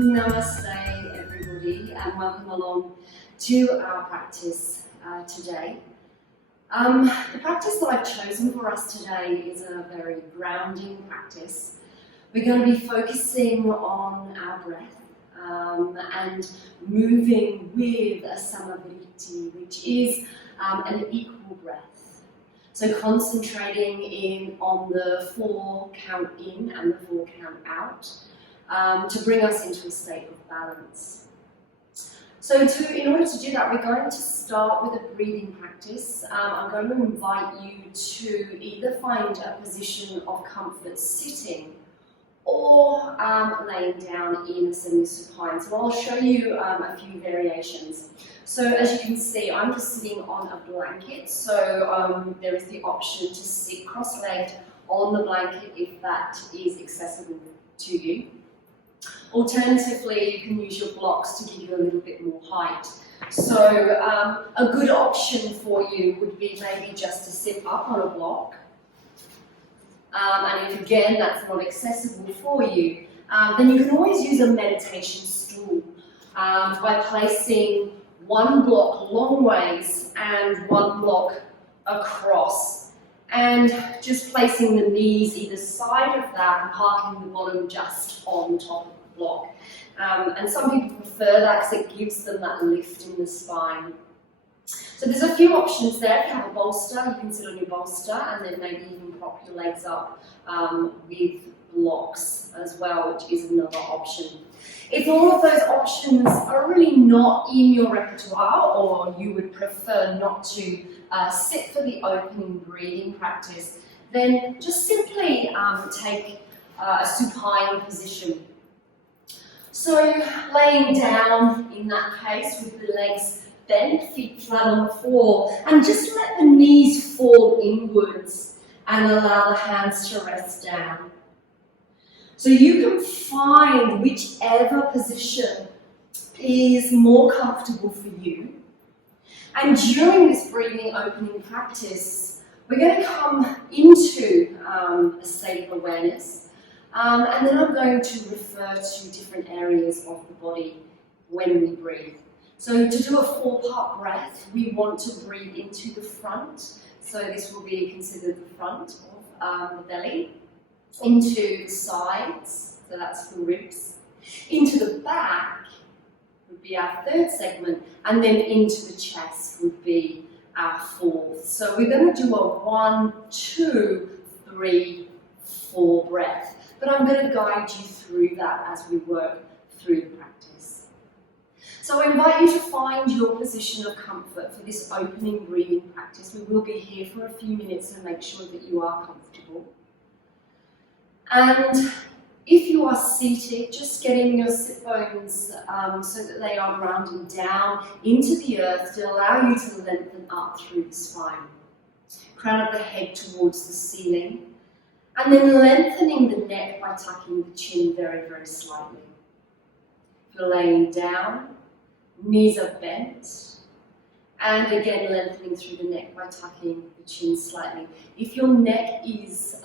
Namaste everybody and welcome along to our practice today. The practice that I've chosen for us today is a very grounding practice. We're going to be focusing on our breath and moving with a samavriti, which is an equal breath. So concentrating in on the 4 count in and the 4 count out. To bring us into a state of balance. So in order to do that, we're going to start with a breathing practice. I'm going to invite you to either find a position of comfort sitting or laying down in a semi-supine. So I'll show you a few variations. So as you can see, I'm just sitting on a blanket. So there is the option to sit cross-legged on the blanket if that is accessible to you. Alternatively, you can use your blocks to give you a little bit more height. So a good option for you would be maybe just to sit up on a block. And if again that's not accessible for you, then you can always use a meditation stool by placing one block long ways and one block across. And just placing the knees either side of that and parking the bottom just on top of the block. And some people prefer that because it gives them that lift in the spine. So there's a few options there. If you have a bolster, you can sit on your bolster and then maybe even prop your legs up with blocks as well, which is another option. If all of those options are really not in your repertoire or you would prefer not to sit for the opening breathing practice, then just simply take a supine position. So laying down in that case with the legs bent, feet flat on the floor, and just let the knees fall inwards and allow the hands to rest down. So you can find whichever position is more comfortable for you. And during this breathing opening practice, we're going to come into a state of awareness. And then I'm going to refer to different areas of the body when we breathe. So to do a 4-part breath, we want to breathe into the front. So this will be considered the front of the belly. Into the sides, so that's the ribs. Into the back would be our 3rd segment, and then into the chest would be our 4th. So we're going to do a 1, 2, 3, 4 breath. But I'm going to guide you through that as we work through the practice. So I invite you to find your position of comfort for this opening breathing practice. We will be here for a few minutes to make sure that you are comfortable. And if you are seated, just getting your sit bones so that they are grounding down into the earth to allow you to lengthen up through the spine. Crown of the head towards the ceiling. And then lengthening the neck by tucking the chin very, very slightly. If you're laying down, knees are bent. And again, lengthening through the neck by tucking the chin slightly. If your neck is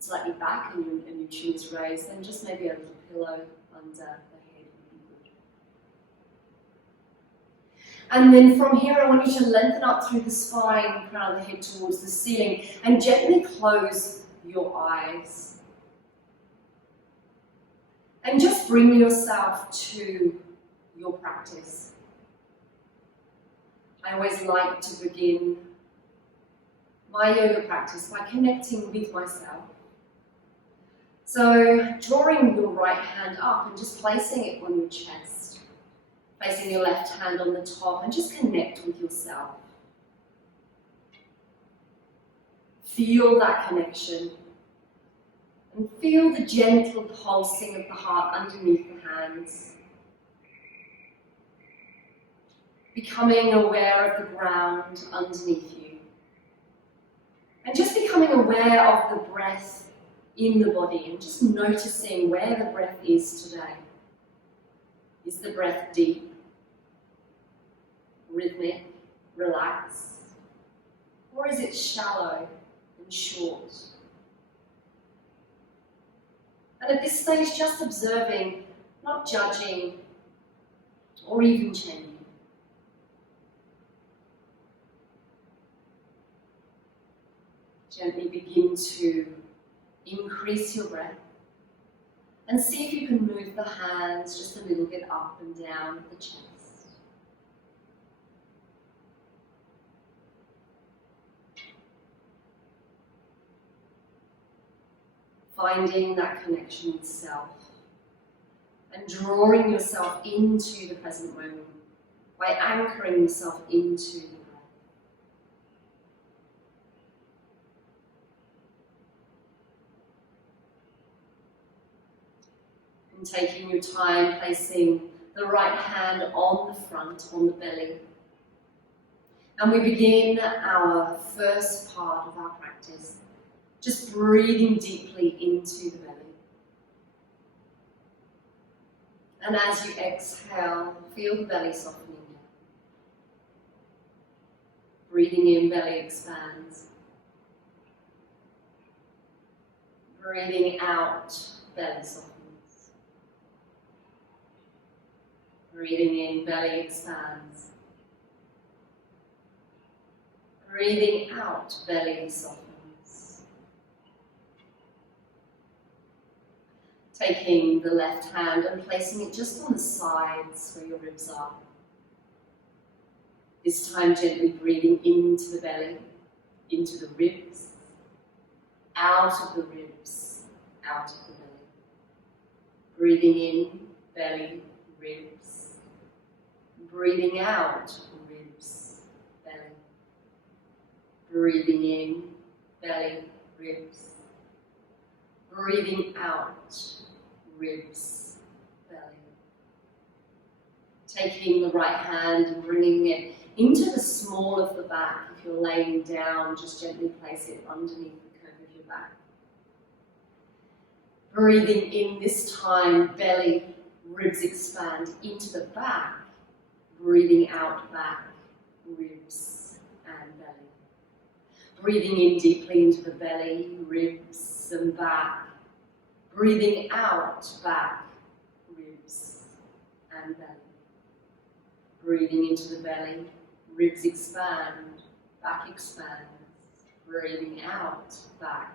slightly back and your chin is raised, then just maybe a little pillow under the head would be good. And then from here, I want you to lengthen up through the spine, crown of the head towards the ceiling, and gently close your eyes. And just bring yourself to your practice. I always like to begin my yoga practice by connecting with myself. So drawing your right hand up and just placing it on your chest. Placing your left hand on the top and just connect with yourself. Feel that connection. And feel the gentle pulsing of the heart underneath the hands. Becoming aware of the ground underneath you. And just becoming aware of the breath in the body and just noticing where the breath is today. Is the breath deep, rhythmic, relaxed, or is it shallow and short? And at this stage, just observing not judging or even changing. Gently begin to increase your breath and see if you can move the hands just a little bit up and down the chest. Finding that connection with self and drawing yourself into the present moment by anchoring yourself into the breath. And taking your time, placing the right hand on the front, on the belly. And we begin our first part of our practice, just breathing deeply into the belly. And as you exhale, feel the belly softening down. Breathing in, belly expands. Breathing out, belly softens. Breathing in, belly expands. Breathing out, belly softens. Taking the left hand and placing it just on the sides where your ribs are. This time gently breathing into the belly, into the ribs, out of the ribs, out of the belly. Breathing in, belly, ribs. Breathing out, ribs, belly. Breathing in, belly, ribs. Breathing out, ribs, belly. Taking the right hand and bringing it into the small of the back. If you're laying down, just gently place it underneath the curve of your back. Breathing in this time, belly, ribs expand into the back. Breathing out, back, ribs and belly. Breathing in deeply into the belly, ribs and back. Breathing out, back, ribs and belly. Breathing into the belly, ribs expand, back expands. Breathing out, back,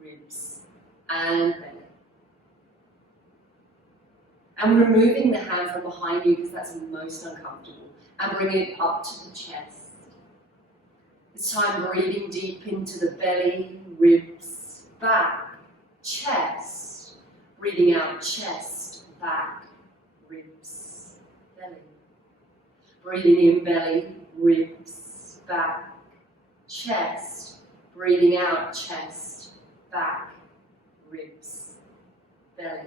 ribs and belly. And removing the hand from behind you because that's most uncomfortable. And bringing it up to the chest. This time breathing deep into the belly, ribs, back, chest. Breathing out, chest, back, ribs, belly. Breathing in, belly, ribs, back, chest. Breathing out, chest, back, ribs, belly.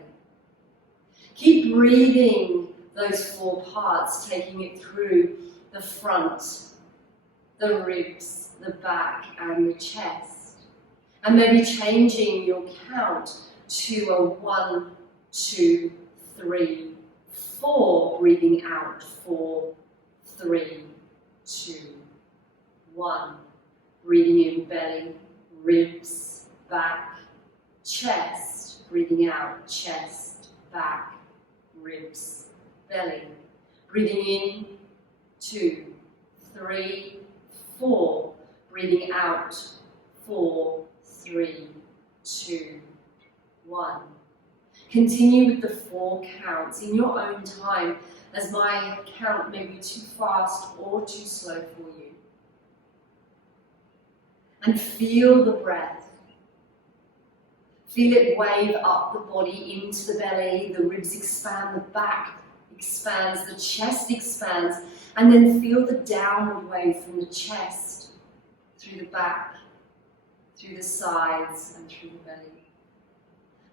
Keep breathing those 4 parts, taking it through the front, the ribs, the back and the chest. And maybe changing your count to a 1, 2, 3, 4. Breathing out, 4, 3, 2, 1. Breathing in, belly, ribs, back, chest. Breathing out, chest, back, ribs, belly. Breathing in, 2, 3, 4. Breathing out, 4, 3, 2, 1. Continue with the 4 counts in your own time, as my count may be too fast or too slow for you. And feel the breath. Feel it wave up the body into the belly, the ribs expand, the back expands, the chest expands, and then feel the downward wave from the chest through the back, through the sides and through the belly.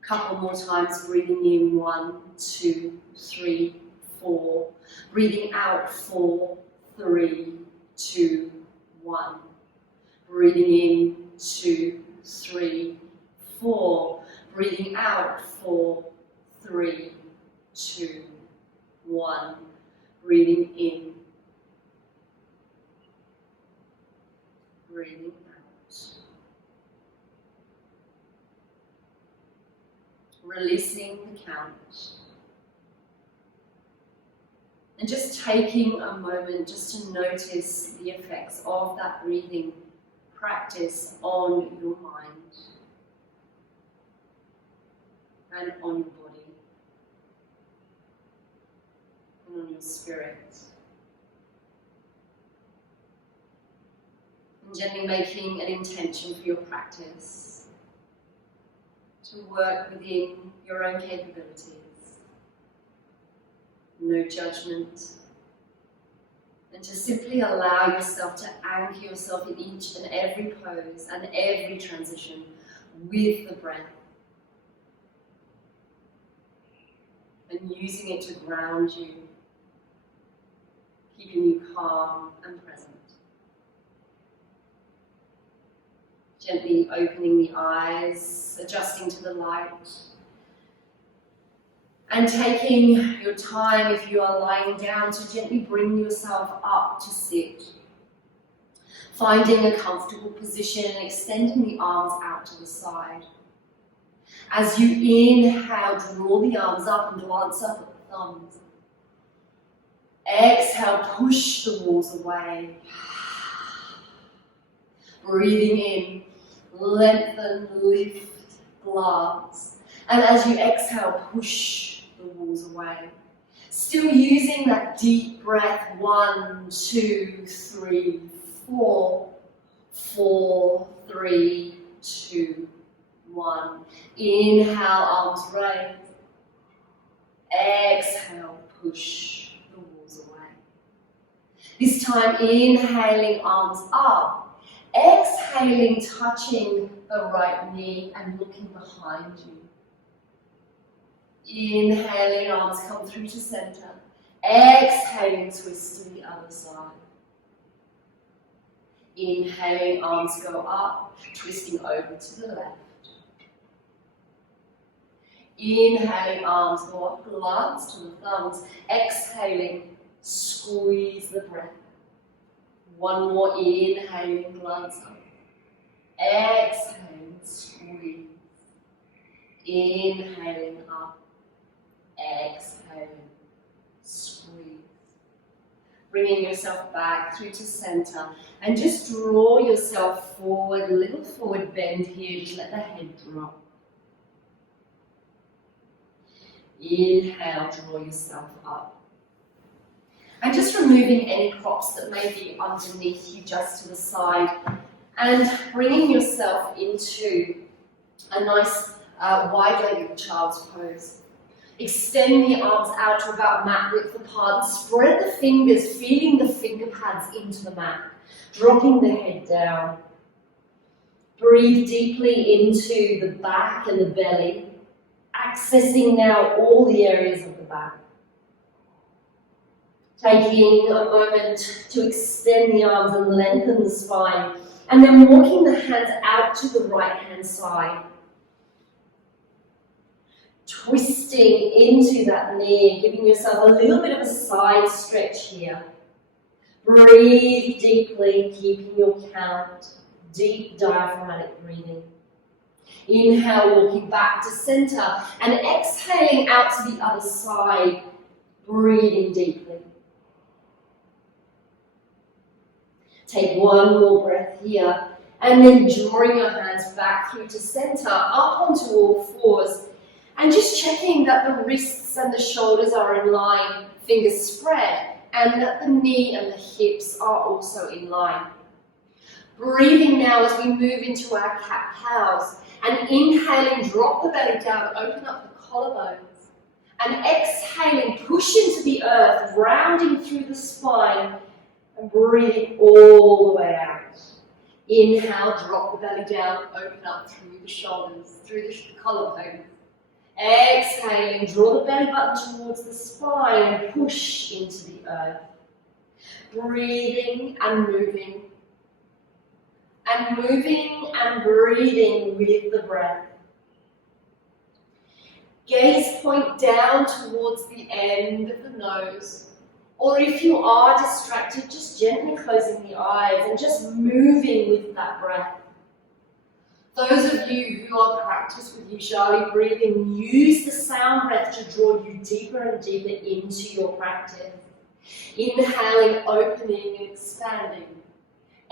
A couple more times, breathing in, 1, 2, 3, 4. Breathing out, 4, 3, 2, 1. Breathing in, 2, 3, 4. Breathing out, 4, 3, 2, 1. Breathing in. Breathing out. Releasing the count. And just taking a moment just to notice the effects of that breathing practice on your mind and on your body and on your spirit. And gently making an intention for your practice to work within your own capabilities. No judgment, and to simply allow yourself to anchor yourself in each and every pose and every transition with the breath, and using it to ground you, keeping you calm and present. Gently opening the eyes, adjusting to the light, and taking your time, if you are lying down, to gently bring yourself up to sit. Finding a comfortable position and extending the arms out to the side. As you inhale, draw the arms up and glance up at the thumbs. Exhale, push the walls away. Breathing in, lengthen, lift, glance. And as you exhale, push the walls away. Still using that deep breath. 1, 2, 3, 4. 4, 3, 2, 1. Inhale, arms raise. Exhale, push the walls away. This time, inhaling, arms up. Exhaling, touching the right knee and looking behind you. Inhaling, arms come through to center. Exhaling, twist to the other side. Inhaling, arms go up, twisting over to the left. Inhaling, arms go up, glance to the thumbs. Exhaling, squeeze the breath. One more, inhaling, glance up. Exhaling, squeeze. Inhaling up. Exhaling, squeeze. Bringing yourself back through to center and just draw yourself forward, a little forward bend here, just let the head drop. Inhale, draw yourself up. And just removing any props that may be underneath you just to the side and bringing yourself into a nice wide-legged child's pose. Extend the arms out to about mat width apart and spread the fingers, feeling the finger pads into the mat, dropping the head down. Breathe deeply into the back and the belly, accessing now all the areas of the back. Taking a moment to extend the arms and lengthen the spine, and then walking the hands out to the right hand side. Twisting into that knee, giving yourself a little bit of a side stretch here. Breathe deeply, keeping your count. Deep diaphragmatic breathing. Inhale, walking back to center, and exhaling out to the other side, breathing deeply. Take one more breath here, and then drawing your hands back through to center, up onto all fours, and just checking that the wrists and the shoulders are in line, fingers spread, and that the knee and the hips are also in line. Breathing now as we move into our cat-cows, and inhaling, drop the belly down, open up the collarbones, and exhaling, push into the earth, rounding through the spine, and breathing all the way out. Inhale, drop the belly down, open up through the shoulders, through the collarbones. Exhaling, draw the belly button towards the spine and push into the earth. Breathing and moving. And moving and breathing with the breath. Gaze point down towards the end of the nose. Or if you are distracted, just gently closing the eyes and just moving with that breath. Those of you who are practiced with usually breathing, use the sound breath to draw you deeper and deeper into your practice. Inhaling, opening and expanding.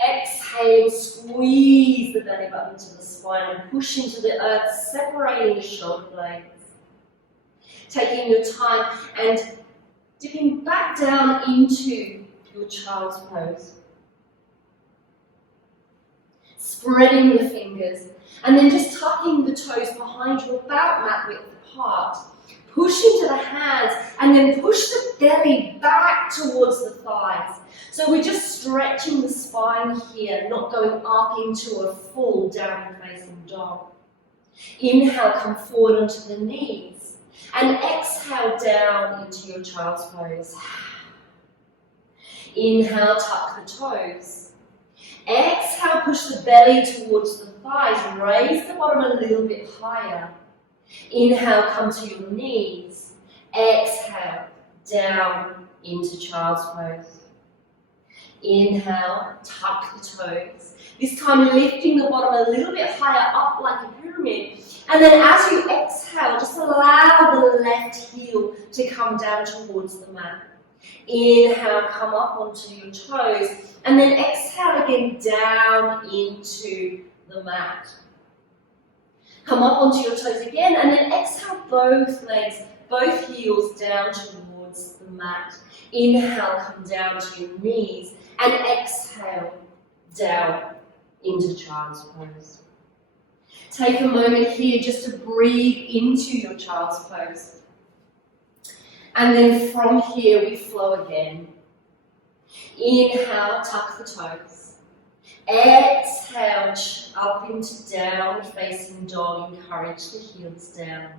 Exhaling, squeeze the belly button to the spine and push into the earth, separating the shoulder blades. Taking your time and dipping back down into your child's pose. Spreading the fingers and then just tucking the toes behind you about mat width apart. Push into the hands and then push the belly back towards the thighs. So we're just stretching the spine here, not going up into a full downward facing dog. Inhale, come forward onto the knees and exhale down into your child's pose. Inhale, tuck the toes. Exhale, push the belly towards the thighs, raise the bottom a little bit higher. Inhale, come to your knees. Exhale, down into child's pose. Inhale, tuck the toes. This time lifting the bottom a little bit higher up like a pyramid. And then as you exhale, just allow the left heel to come down towards the mat. Inhale, come up onto your toes. And then exhale again down into the mat. Come up onto your toes again and then exhale both legs, both heels down towards the mat. Inhale, come down to your knees and exhale down into child's pose. Take a moment here just to breathe into your child's pose. And then from here we flow again. Inhale, tuck the toes. Exhale, up into downward facing dog, encourage the heels down.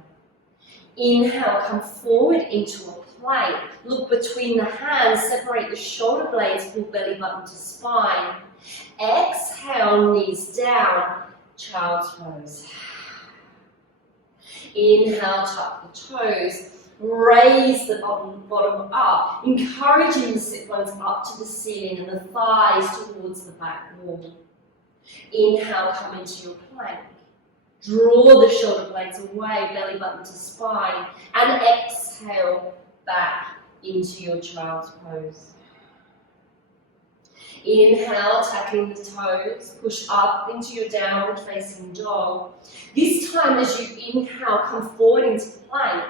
Inhale, come forward into a plank. Look between the hands, separate the shoulder blades, pull belly button to spine. Exhale, knees down, child's pose. Inhale, tuck the toes. Raise the bottom up, encouraging the sit bones up to the ceiling and the thighs towards the back wall. Inhale, come into your plank. Draw the shoulder blades away, belly button to spine, and exhale back into your child's pose. Inhale, tapping the toes, push up into your downward facing dog. This time as you inhale, come forward into plank.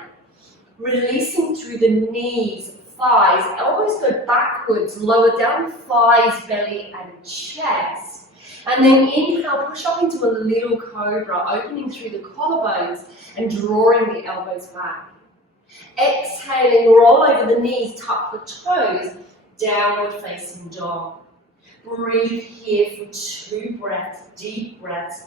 Releasing through the knees, thighs, elbows go backwards, lower down thighs, belly and chest. And then inhale, push up into a little cobra, opening through the collarbones and drawing the elbows back. Exhaling, roll over the knees, tuck the toes, downward facing dog. Breathe here for 2 breaths, deep breaths.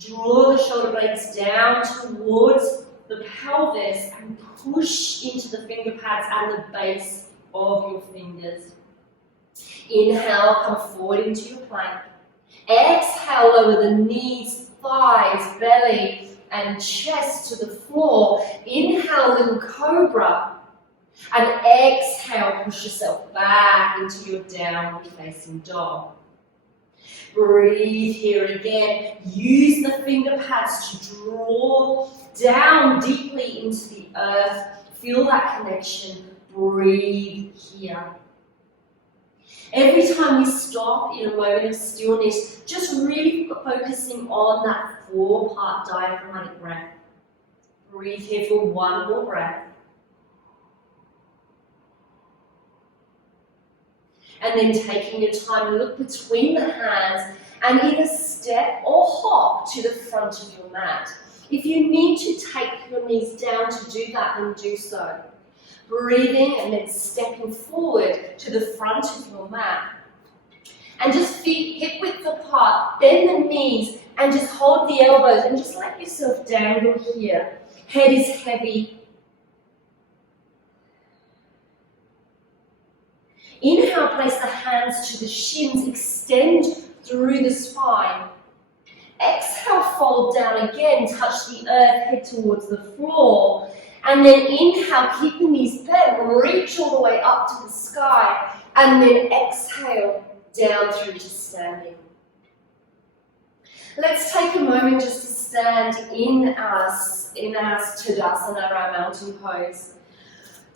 Draw the shoulder blades down towards the pelvis and push into the finger pads and the base of your fingers. Inhale, come forward into your plank. Exhale, lower the knees, thighs, belly and chest to the floor. Inhale, little cobra. And exhale, push yourself back into your downward facing dog. Breathe here again. Use the finger pads to draw down deeply into the earth. Feel that connection. Breathe here. Every time we stop in a moment of stillness, just really focusing on that 4-part diaphragmatic breath. Breathe here for 1 more breath. And then taking your time to look between the hands and either step or hop to the front of your mat. If you need to take your knees down to do that, then do so. Breathing and then stepping forward to the front of your mat. And just feet hip width apart, bend the knees and just hold the elbows and just let yourself dangle here. Head is heavy. Inhale, place the hands to the shins, extend through the spine. Exhale, fold down again, touch the earth, head towards the floor. And then inhale, keep the knees bent, reach all the way up to the sky. And then exhale, down through to standing. Let's take a moment just to stand in our Tadasana, our mountain pose.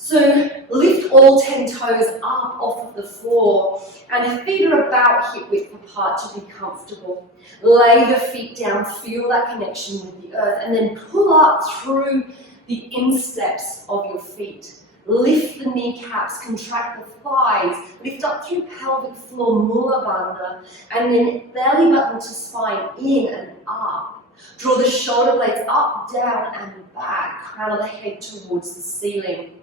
So lift all 10 toes up off of the floor and feet are about hip width apart to be comfortable. Lay the feet down, feel that connection with the earth, and then pull up through the insteps of your feet. Lift the kneecaps, contract the thighs, lift up through pelvic floor, mula bandha, and then belly button to spine, in and up. Draw the shoulder blades up, down, and back, crown of the head towards the ceiling.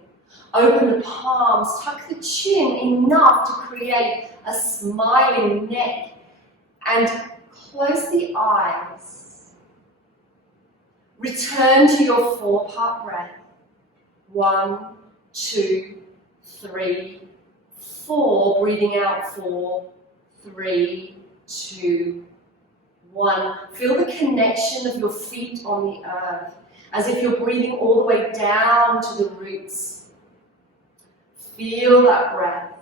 Open the palms, tuck the chin enough to create a smiling neck, and close the eyes. Return to your 4-part breath. 1, 2, 3, 4. Breathing out 4, 3, 2, 1. Feel the connection of your feet on the earth, as if you're breathing all the way down to the roots. Feel that breath.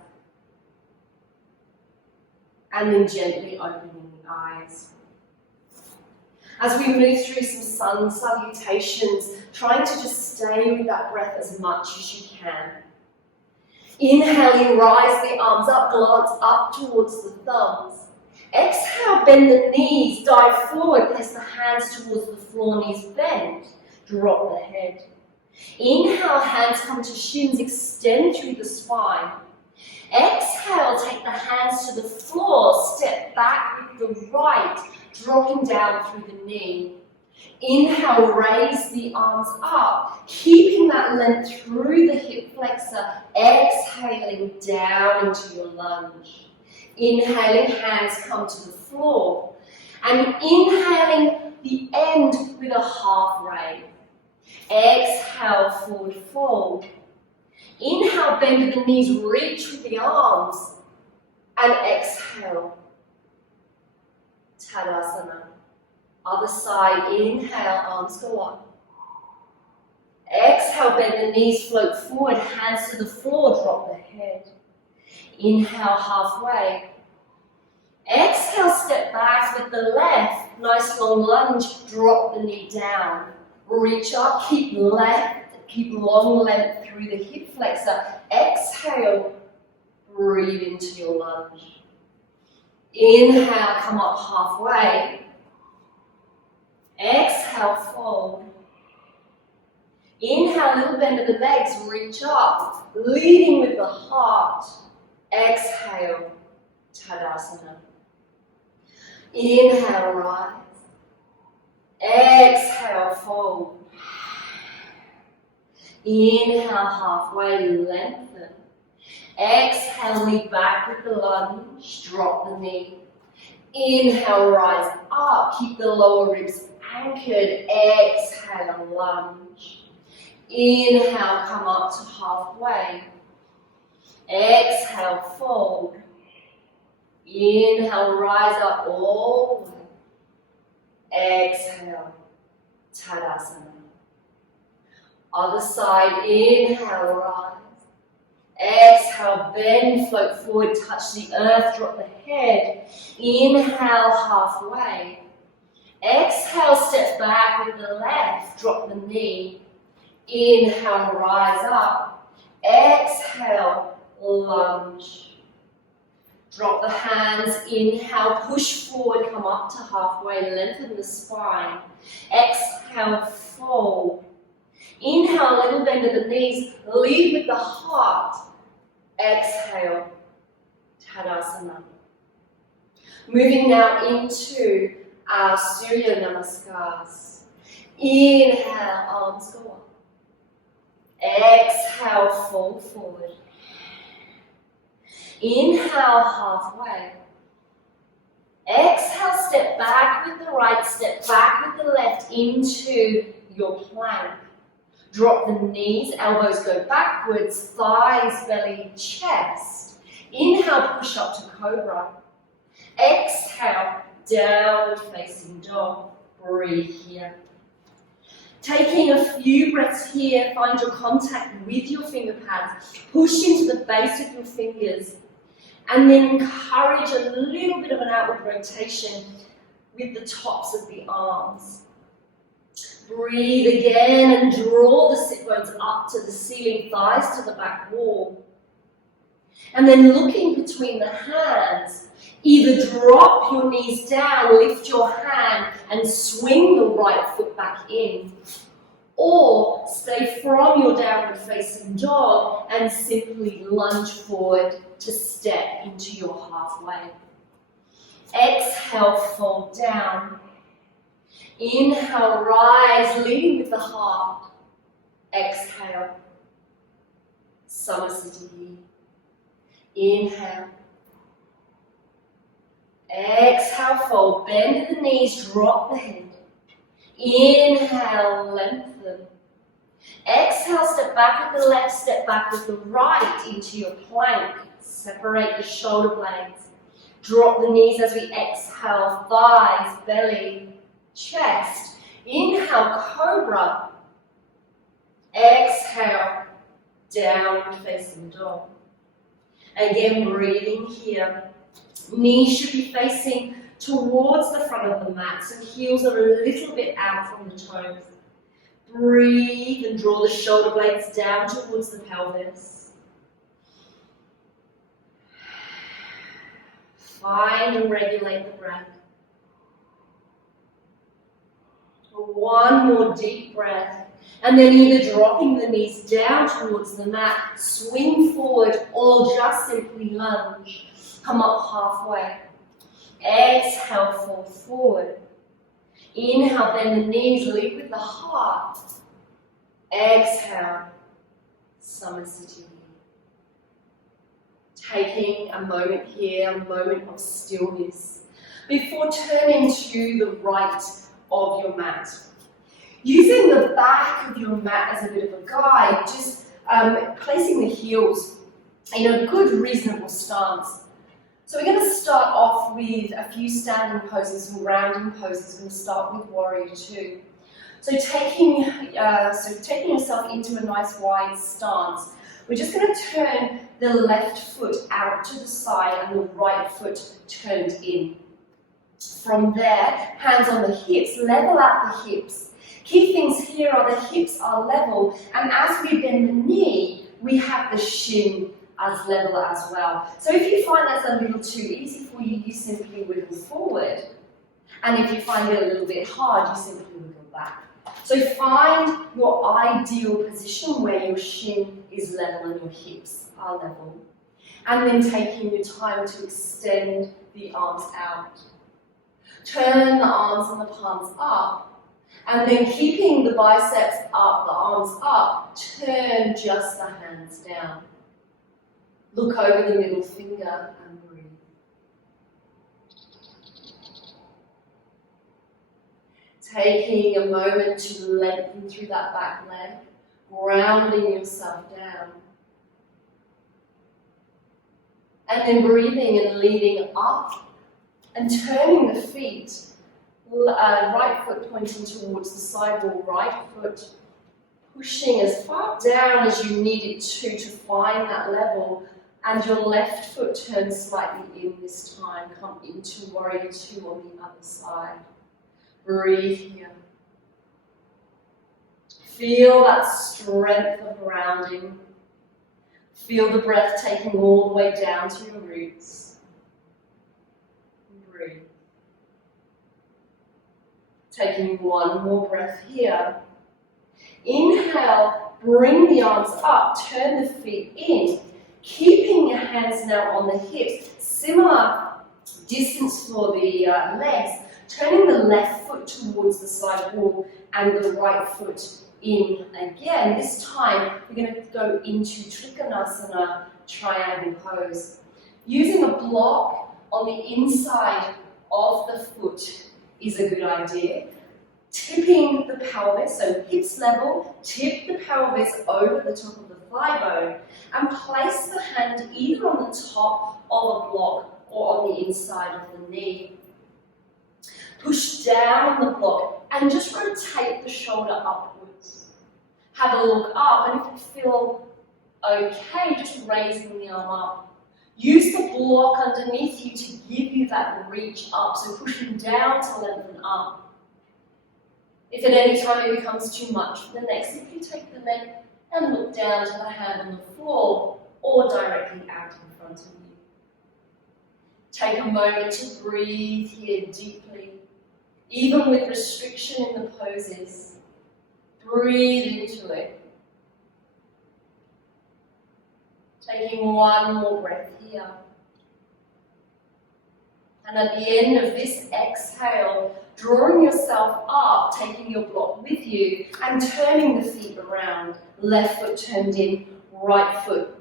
And then gently opening the eyes. As we move through some sun salutations, trying to just stay with that breath as much as you can. Inhaling, rise the arms up, glance up towards the thumbs. Exhale, bend the knees, dive forward, place the hands towards the floor, knees bend, drop the head. Inhale, hands come to shins, extend through the spine. Exhale, take the hands to the floor, step back with the right, dropping down through the knee. Inhale, raise the arms up, keeping that length through the hip flexor, exhaling down into your lunge. Inhaling, hands come to the floor, and inhaling the end with a half raise. Exhale, forward fold. Inhale, bend the knees, reach with the arms, and exhale, Tadasana. Other side, inhale, arms go up. Exhale, bend the knees, float forward, hands to the floor, drop the head. Inhale, halfway. Exhale, step back with the left, nice long lunge, drop the knee down. Reach up, keep long length through the hip flexor. Exhale, breathe into your lunge. Inhale, come up halfway. Exhale, fold. Inhale, little bend of the legs, reach up, leading with the heart. Exhale, Tadasana. Inhale, rise. Exhale, fold. Inhale, halfway, lengthen. Exhale, lean back with the lunge, drop the knee. Inhale, rise up, keep the lower ribs anchored. Exhale, lunge. Inhale, come up to halfway. Exhale, fold. Inhale, rise up all the way. Exhale, Tadasana. Other side, inhale, rise. Exhale, bend, float forward, touch the earth, drop the head. Inhale, halfway. Exhale, step back with the left, drop the knee. Inhale, rise up. Exhale, lunge. Drop the hands, inhale, push forward, come up to halfway, lengthen the spine. Exhale, fold. Inhale, little bend of the knees, lead with the heart. Exhale, Tadasana. Moving now into our Surya Namaskars. Inhale, arms go up. Exhale, fold forward. Inhale, halfway. Exhale, step back with the right, step back with the left into your plank. Drop the knees, elbows go backwards, thighs, belly, chest. Inhale, push up to cobra. Exhale, downward facing dog. Breathe here. Taking a few breaths here, find your contact with your finger pads. Push into the base of your fingers. And then encourage a little bit of an outward rotation with the tops of the arms. Breathe again and draw the sit bones up to the ceiling, thighs to the back wall. And then looking between the hands, either drop your knees down, lift your hand and swing the right foot back in. Or stay from your downward facing dog and simply lunge forward to step into your halfway. Exhale, fold down. Inhale, rise, leading with the heart. Exhale, Samasthiti. Inhale. Exhale, fold, bend the knees, drop the head. Inhale, lengthen. Exhale, step back with the left, step back with the right into your plank. Separate the shoulder blades. Drop the knees as we exhale, thighs, belly, chest. Inhale, cobra. Exhale, downward facing dog. Again, breathing here. Knees should be facing towards the front of the mat, so heels are a little bit out from the toes. Breathe and draw the shoulder blades down towards the pelvis. Find and regulate the breath. One more deep breath, and then either dropping the knees down towards the mat, swing forward, or just simply lunge. Come up halfway. Exhale, fold forward. Inhale, bend the knees, lead with the heart. Exhale, Samasthiti. Taking a moment here, a moment of stillness, before turning to the right of your mat. Using the back of your mat as a bit of a guide, just placing the heels in a good, reasonable stance. So we're going to start off with a few standing poses and rounding poses. We're going to start with Warrior Two. So taking yourself into a nice wide stance, we're just going to turn the left foot out to the side and the right foot turned in. From there, hands on the hips, level out the hips. Key things here are the hips are level, and as we bend the knee, we have the shin as level as well. So if you find that's a little too easy for you, you simply wiggle forward. And if you find it a little bit hard, you simply wiggle back. So find your ideal position where your shin is level and your hips are level. And then taking your time to extend the arms out. Turn the arms and the palms up. And then keeping the biceps up, the arms up, turn just the hands down. Look over the middle finger and breathe. Taking a moment to lengthen through that back leg, grounding yourself down. And then breathing and leading up and turning the feet. Right foot pointing towards the sidewall, right foot pushing as far down as you need it to find that level, and your left foot turns slightly in this time. Come into Warrior Two on the other side. Breathe here. Feel that strength of grounding. Feel the breath taking all the way down to your roots. Breathe. Taking one more breath here. Inhale, bring the arms up, turn the feet in, keeping your hands now on the hips. Similar distance for the legs, turning the left foot towards the side wall and the right foot in again. This time, we're going to go into Trikonasana, triangle pose. Using a block on the inside of the foot is a good idea. Tipping the pelvis, so hips level, tip the pelvis over the top of the thigh bone and place the hand either on the top of a block or on the inside of the knee. Push down on the block and just rotate the shoulder upwards. Have a look up, and if you feel okay, just raising the arm up. Use the block underneath you to give you that reach up, so pushing down to lengthen up. If at any time it becomes too much for the neck, simply take the neck and look down to the hand on the floor or directly out in front of you. Take a moment to breathe here deeply, even with restriction in the poses. Breathe into it. Taking one more breath here. And at the end of this exhale, drawing yourself up, taking your block with you, and turning the feet around. Left foot turned in, right foot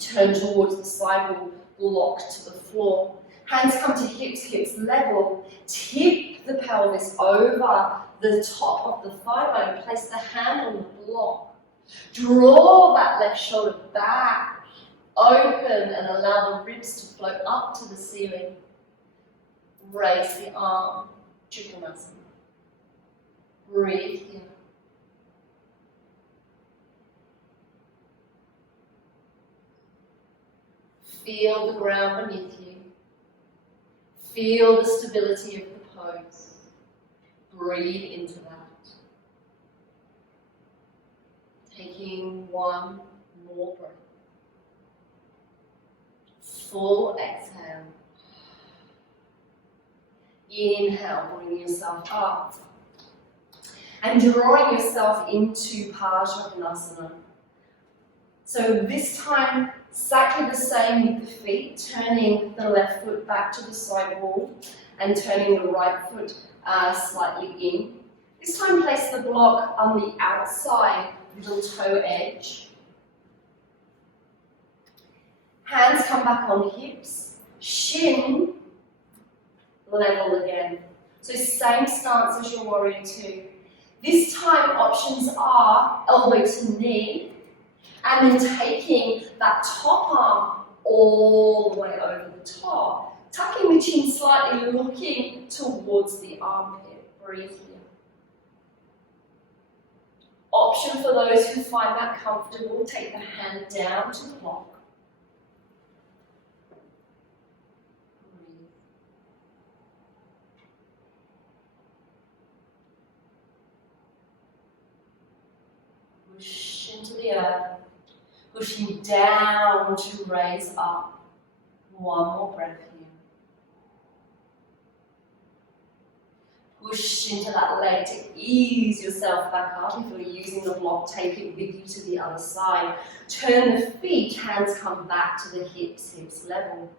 turned towards the sidewall, block to the floor. Hands come to hips, hips level. Tip the pelvis over the top of the thigh bone. Place the hand on the block. Draw that left shoulder back. Open and allow the ribs to float up to the ceiling. Raise the arm. Trikonasana. Breathe here. Feel the ground beneath you. Feel the stability of the pose. Breathe into that. Taking one more breath. Full exhale. Inhale, bring yourself up. And drawing yourself into Parsvakonasana. So this time, exactly the same with the feet, turning the left foot back to the side wall and turning the right foot slightly in. This time place the block on the outside middle toe edge. Hands come back on the hips, shin level again. So same stance as your warrior two. This time options are elbow to knee, and then taking that top arm all the way over the top, tucking the chin slightly, looking towards the armpit. Breathe here. Option for those who find that comfortable, take the hand down to the block. Push into the earth, pushing down to raise up. One more breath here. Push into that leg to ease yourself back up. If you're using the block, take it with you to the other side. Turn the feet, hands come back to the hips, hips level.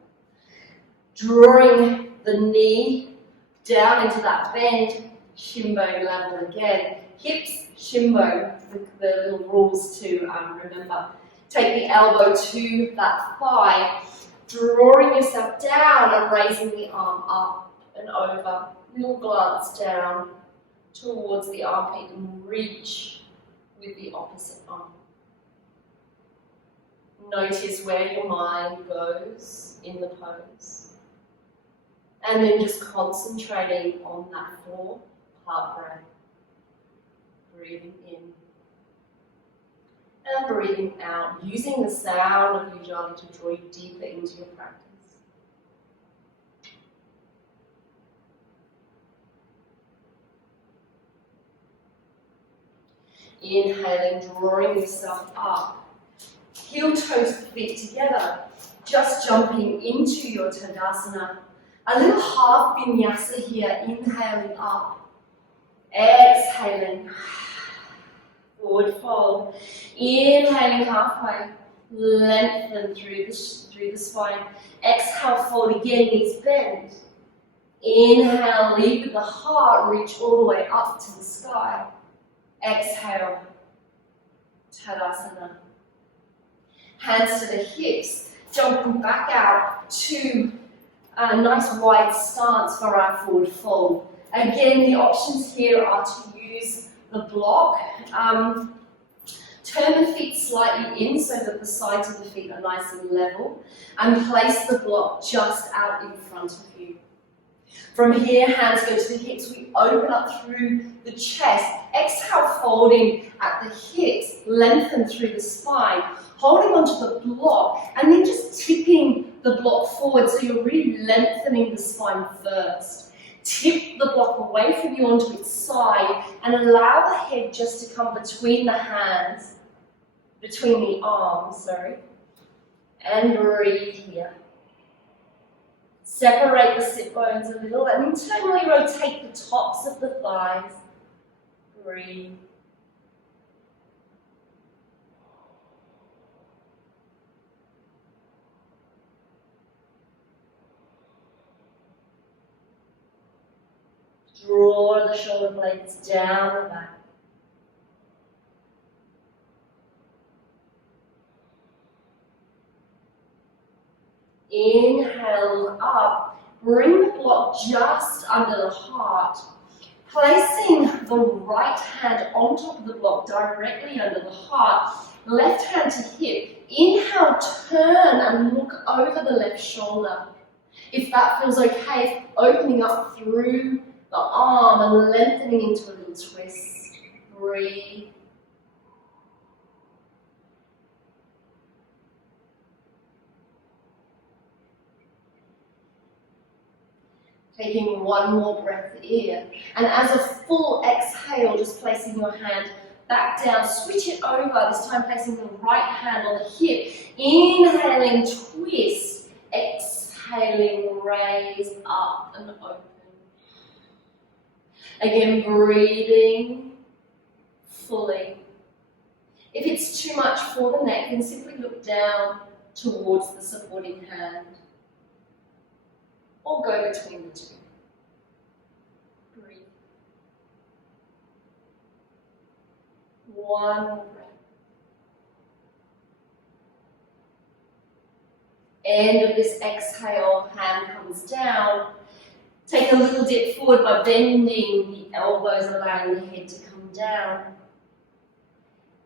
Drawing the knee down into that bend, shin bone level again. Hips, shin bone, the little rules to remember. Take the elbow to that thigh, drawing yourself down and raising the arm up and over. Little glance down towards the armpit and reach with the opposite arm. Notice where your mind goes in the pose. And then just concentrating on that 4-part breath. Breathing in and breathing out, using the sound of Ujjayi to draw you deeper into your practice. Inhaling, drawing yourself up. Heel toes, feet together. Just jumping into your Tadasana. A little half vinyasa here, inhaling up. Exhaling. Forward fold. Inhaling halfway. Lengthen through the spine. Exhale, fold again, knees bend. Inhale, lead with the heart, reach all the way up to the sky. Exhale, Tadasana. Hands to the hips, jumping back out to a nice wide stance for our forward fold. Again, the options here are to use the block. Turn the feet slightly in so that the sides of the feet are nice and level, and place the block just out in front of you. From here, hands go to the hips. We open up through the chest. Exhale, folding at the hips. Lengthen through the spine. Holding onto the block, and then just tipping the block forward so you're really lengthening the spine first. Tip the block away from you onto its side and allow the head just to come between the hands, between the arms, and breathe here. Separate the sit bones a little and internally rotate the tops of the thighs. Breathe. Draw the shoulder blades down the back. Inhale up, bring the block just under the heart, placing the right hand on top of the block directly under the heart, left hand to hip. Inhale, turn and look over the left shoulder. If that feels okay, opening up through the arm and lengthening into a little twist. Breathe. Taking one more breath in, and as a full exhale, just placing your hand back down, switch it over, this time placing the right hand on the hip, inhaling, twist, exhaling, raise up and open. Again, breathing fully. If it's too much for the neck, then simply look down towards the supporting hand, or go between the two. Breathe. One more breath. End of this exhale, hand comes down. Take a little dip forward by bending the elbows and allowing the head to come down.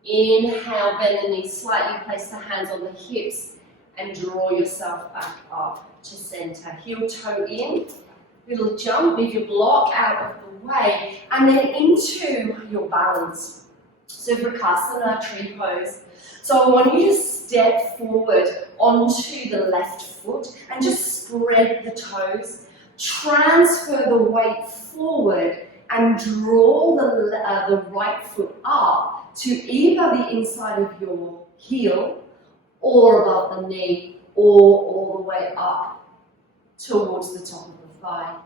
Inhale, bend the knees slightly, place the hands on the hips and draw yourself back up to center. Heel toe in, little jump, move your block out of the way, and then into your balance. So Vrksasana, tree pose. So I want you to step forward onto the left foot and just spread the toes. Transfer the weight forward and draw the right foot up to either the inside of your heel or above the knee or all the way up towards the top of the thigh.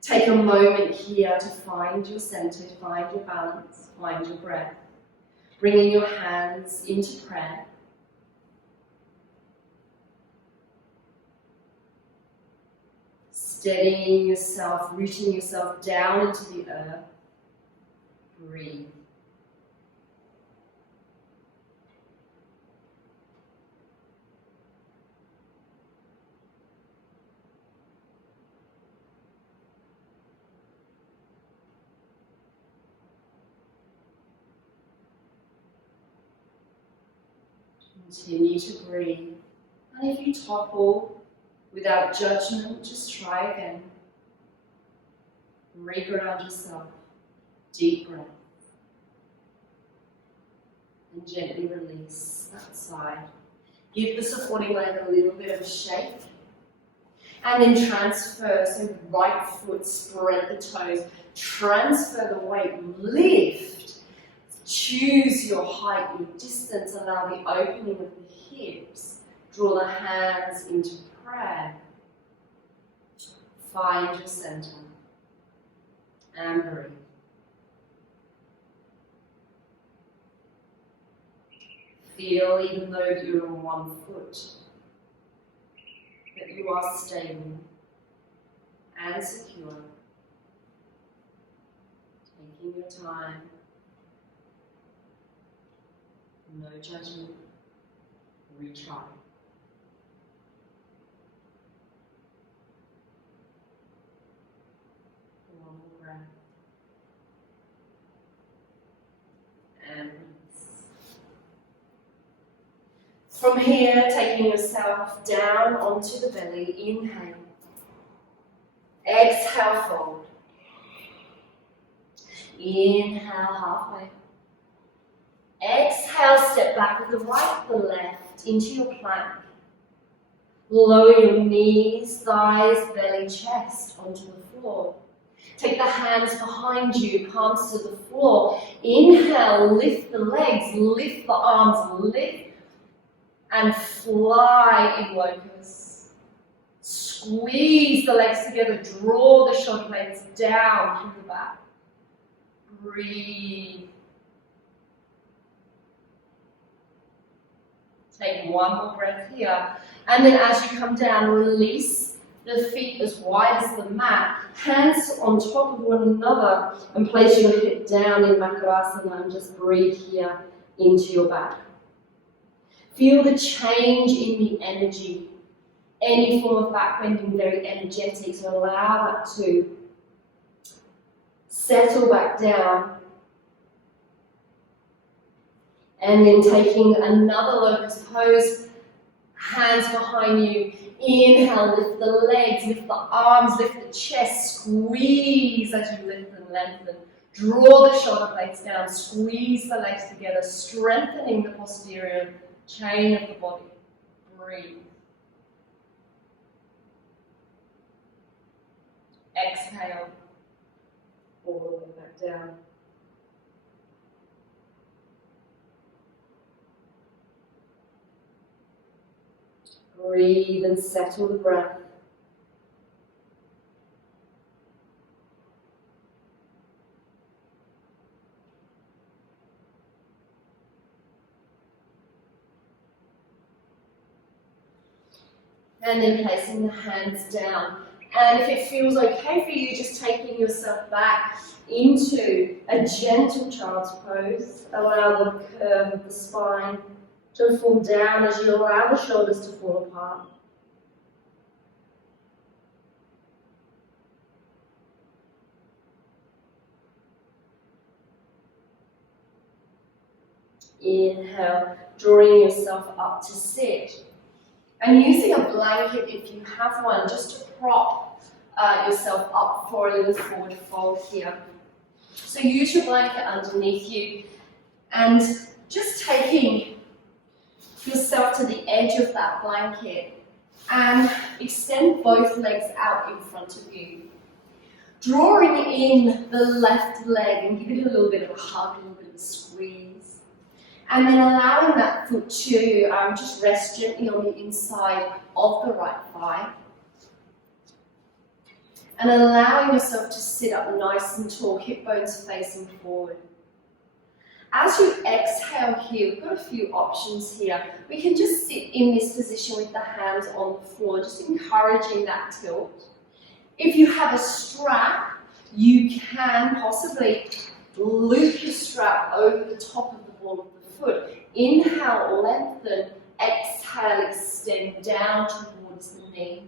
Take a moment here to find your center, find your balance, find your breath. Bringing your hands into prayer. Steadying yourself, rooting yourself down into the earth. Breathe. Continue to breathe. And if you topple, without judgment, just try again. Reground yourself. Deep breath. And gently release that side. Give the supporting leg a little bit of a shake. And then transfer, so right foot, spread the toes. Transfer the weight, lift. Choose your height, your distance, allow the opening of the hips. Draw the hands into prayer. Find your center. And breathe. Feel, even though you're on one foot, that you are stable and secure. Taking your time. No judgment. Retry. One more breath. And release. From here, taking yourself down onto the belly, inhale. Exhale, fold. Inhale, halfway. Exhale, step back with the right, the left, into your plank. Lower your knees, thighs, belly, chest onto the floor. Take the hands behind you, palms to the floor. Inhale, lift the legs, lift the arms, lift and fly in locust. Squeeze the legs together, draw the shoulder blades down through the back. Breathe. Take one more breath here. And then as you come down, release the feet as wide as the mat. Hands on top of one another and place your hip down in Makarasana and just breathe here into your back. Feel the change in the energy. Any form of back bending, very energetic, so allow that to settle back down. And then taking another locust pose, hands behind you. Inhale, lift the legs, lift the arms, lift the chest, squeeze as you lift and lengthen. Draw the shoulder blades down, squeeze the legs together, strengthening the posterior chain of the body. Breathe. Exhale, all the way back down. Breathe and settle the breath. And then placing the hands down. And if it feels okay for you, just taking yourself back into a gentle child's pose. Allow the curve of the spine to fall down as you allow the shoulders to fall apart. Inhale, drawing yourself up to sit. And using a blanket, if you have one, just to prop yourself up for a little forward fold here. So use your blanket underneath you and just taking yourself to the edge of that blanket and extend both legs out in front of you. Drawing in the left leg and give it a little bit of a hug, a little bit of a squeeze. And then allowing that foot to just rest gently on the inside of the right thigh. And allowing yourself to sit up nice and tall, hip bones facing forward. As you exhale here, we've got a few options here. We can just sit in this position with the hands on the floor, just encouraging that tilt. If you have a strap, you can possibly loop your strap over the top of the ball of the foot. Inhale, lengthen. Exhale, extend down towards the knee.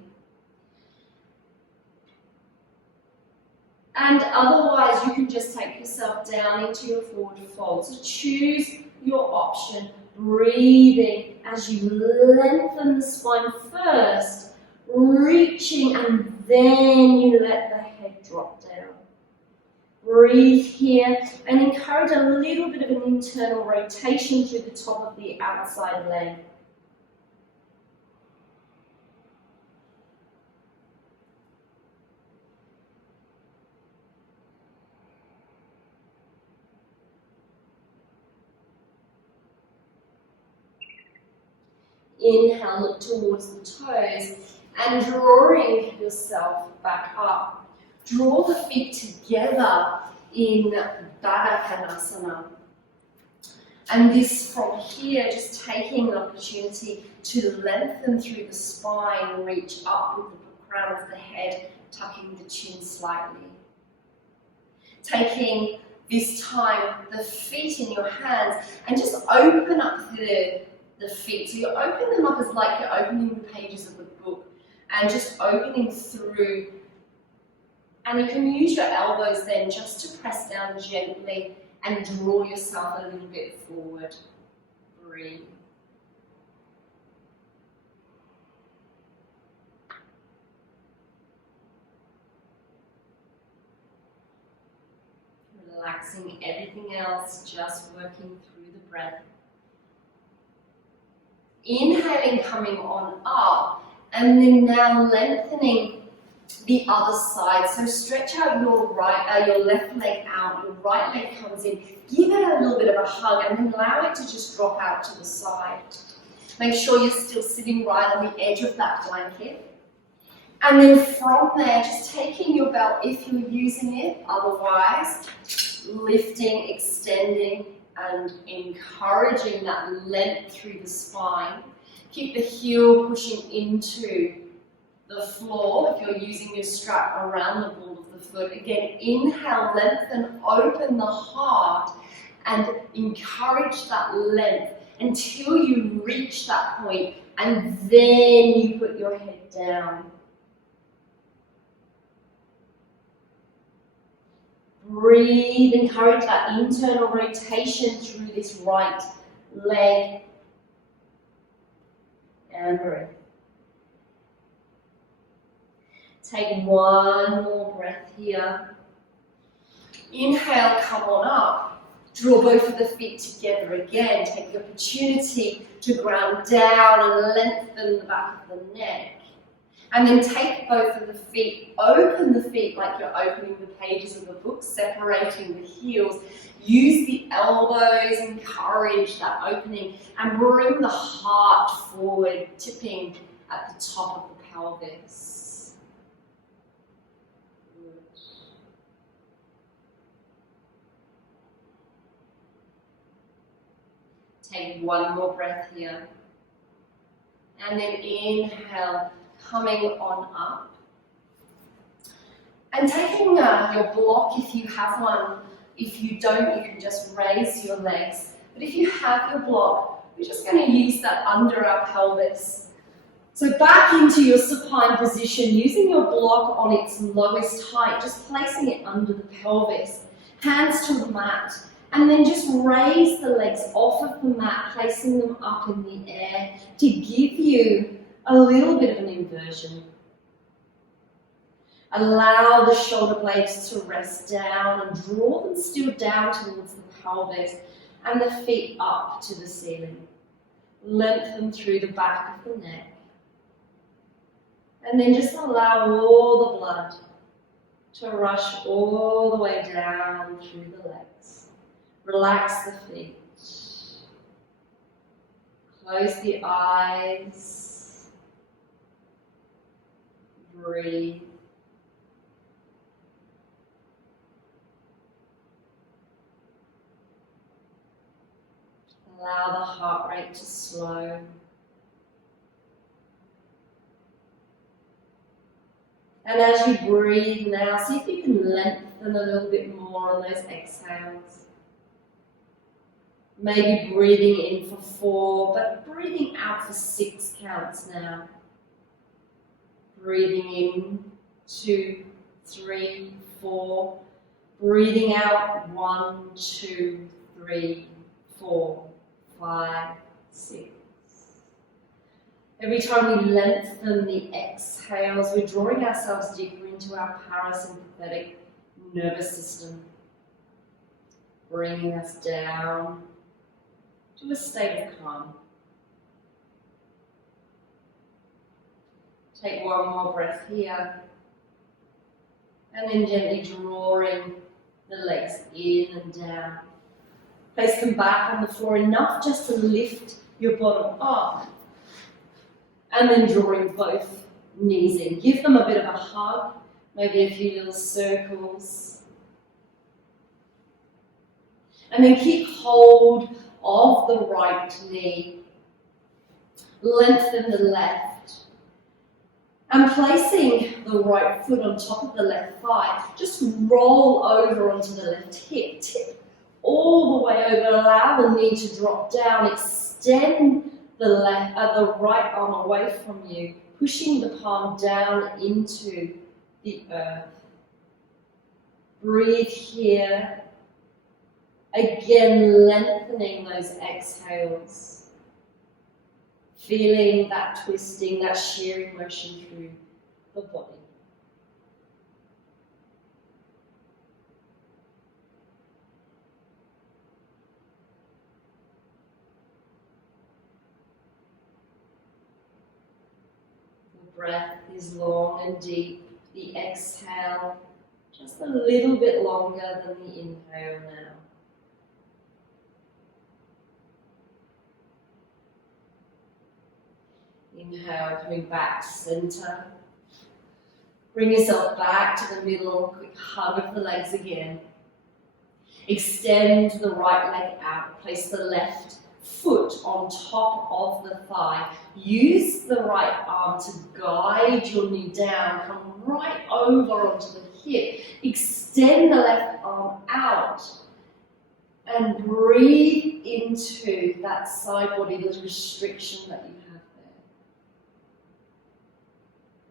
And otherwise, you can just take yourself down into your forward fold. So choose your option, breathing as you lengthen the spine first, reaching, and then you let the head drop down. Breathe here and encourage a little bit of an internal rotation through the top of the outside leg. Inhale, look towards the toes and drawing yourself back up. Draw the feet together in Baddha Konasana. And this from here, just taking an opportunity to lengthen through the spine, reach up with the crown of the head, tucking the chin slightly. Taking this time, the feet in your hands, and just open up the feet. So you open them up as like you're opening the pages of the book and just opening through. And you can use your elbows then just to press down gently and draw yourself a little bit forward. Breathe. Relaxing everything else, just working through the breath. Inhaling, coming on up, And then now lengthening the other side. So stretch out your your left leg out, your right leg comes in. Give it a little bit of a hug and then allow it to just drop out to the side. Make sure you're still sitting right on the edge of that blanket. And then from there, just taking your belt if you're using it, otherwise, lifting, extending, and encouraging that length through the spine. Keep the heel pushing into the floor if you're using your strap around the ball of the foot. Again, inhale, lengthen, open the heart, and encourage that length until you reach that point, and then you put your head down. Breathe, encourage that internal rotation through this right leg. And breathe. Take one more breath here. Inhale, come on up. Draw both of the feet together again. Take the opportunity to ground down and lengthen the back of the neck. And then take both of the feet, open the feet like you're opening the pages of a book, separating the heels. Use the elbows, encourage that opening, and bring the heart forward, tipping at the top of the pelvis. Good. Take one more breath here. And then inhale, coming on up. And taking your block if you have one. If you don't, you can just raise your legs. But if you have your block, we're just going to use that under our pelvis. So back into your supine position, using your block on its lowest height, just placing it under the pelvis. Hands to the mat. And then just raise the legs off of the mat, placing them up in the air to give you a little bit of an inversion. Allow the shoulder blades to rest down and draw them still down towards the pelvis and the feet up to the ceiling. Lengthen through the back of the neck. And then just allow all the blood to rush all the way down through the legs. Relax the feet. Close the eyes. Breathe. Allow the heart rate to slow. And as you breathe now, see if you can lengthen a little bit more on those exhales. Maybe breathing in for 4, but breathing out for 6 counts now. Breathing in 2, 3, 4. Breathing out 1, 2, 3, 4, 5, 6. Every time we lengthen the exhales, we're drawing ourselves deeper into our parasympathetic nervous system, bringing us down to a state of calm. Take one more breath here, and then gently drawing the legs in and down. Place them back on the floor enough just to lift your bottom up, and then drawing both knees in. Give them a bit of a hug, maybe a few little circles. And then keep hold of the right knee. Lengthen the left. And placing the right foot on top of the left thigh, just roll over onto the left hip. Tip all the way over. Allow the knee to drop down. Extend the right arm away from you, pushing the palm down into the earth. Breathe here. Again, lengthening those exhales. Feeling that twisting, that shearing motion through the body. breath is long and deep. The exhale, just a little bit longer than the inhale now. Inhale, coming back to center. Bring yourself back to the middle, quick hug of the legs again. Extend the right leg out, place the left foot on top of the thigh. Use the right arm to guide your knee down, come right over onto the hip. Extend the left arm out and breathe into that side body, the restriction that you have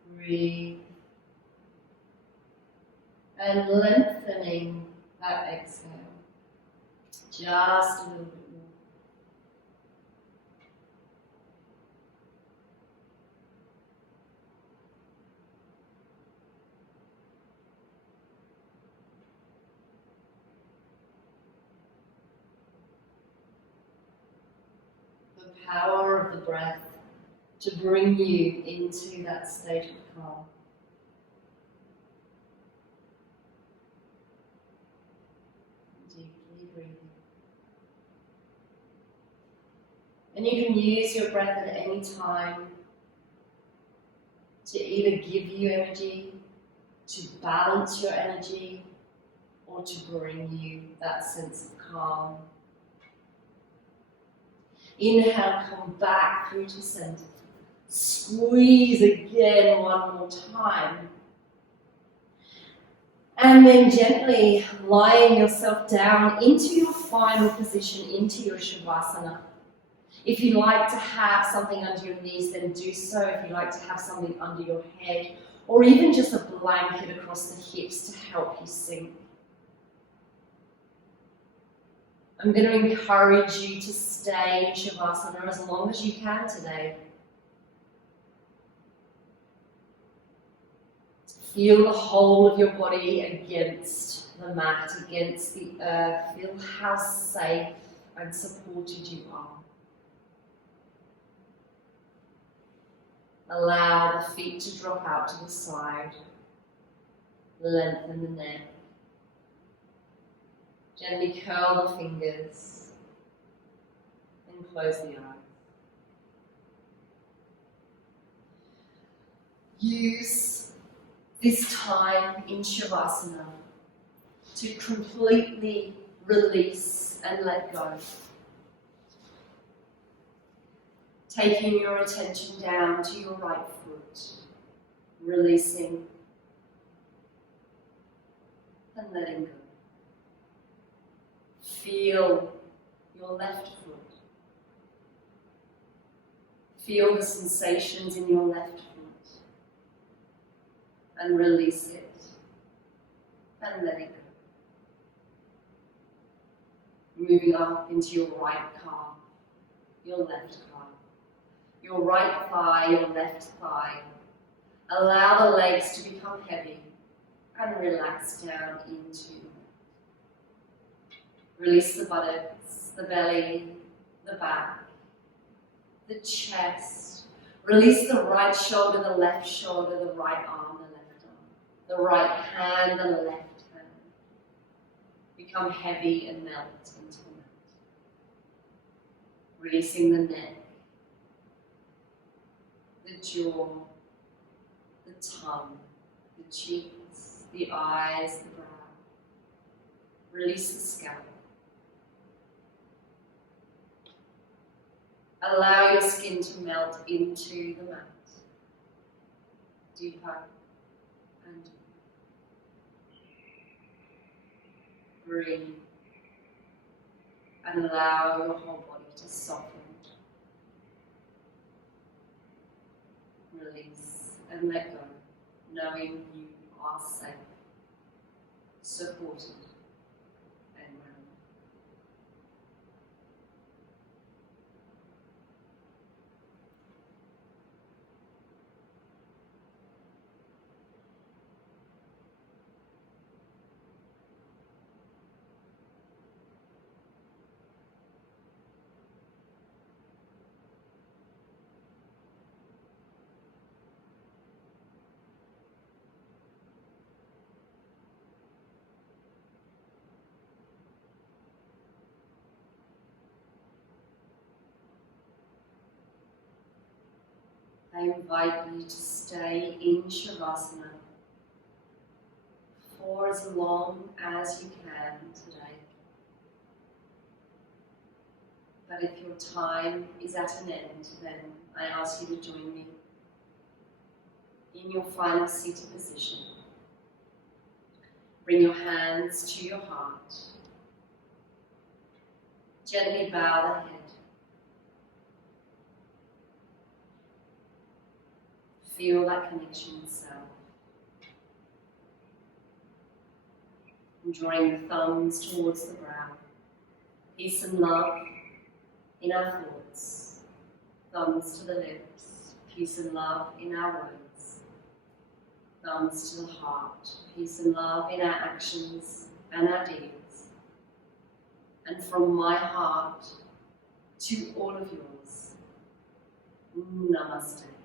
there. Breathe. And lengthening that exhale. Just a little bit more. The power of the breath to bring you into that state of calm. Deeply breathing. And you can use your breath at any time to either give you energy, to balance your energy, or to bring you that sense of calm. Inhale, come back through to center. Squeeze again one more time. And then gently lying yourself down into your final position, into your Shavasana. If you like to have something under your knees, then do so. If you like to have something under your head, or even just a blanket across the hips to help you sink. I'm going to encourage you to stay in Shavasana as long as you can today. Feel the whole of your body against the mat, against the earth. Feel how safe and supported you are. Allow the feet to drop out to the side. Lengthen the neck. Gently curl the fingers and close the eyes. Use this time in Shavasana to completely release and let go. Taking your attention down to your right foot, releasing and letting go. Feel your left foot. Feel the sensations in your left foot and release it and let it go. Moving up into your right calf, your left calf, your right thigh, your left thigh. Allow the legs to become heavy and relax down into. Release the buttocks, the belly, the back, the chest. Release the right shoulder, the left shoulder, the right arm, the left arm, the right hand, the left hand. Become heavy and melt into the mat. Releasing the neck, the jaw, the tongue, the cheeks, the eyes, the brow. Release the scalp. Allow your skin to melt into the mat. Deeper and deeper. Breathe. And allow your whole body to soften. Release and let go, knowing you are safe, supported, and grounded. I invite you to stay in Shavasana for as long as you can today. But if your time is at an end, then I ask you to join me in your final seated position. Bring your hands to your heart. Gently bow the head. Feel that connection with self. And drawing the thumbs towards the brow. Peace and love in our thoughts. Thumbs to the lips. Peace and love in our words. Thumbs to the heart. Peace and love in our actions and our deeds. And from my heart to all of yours, Namaste.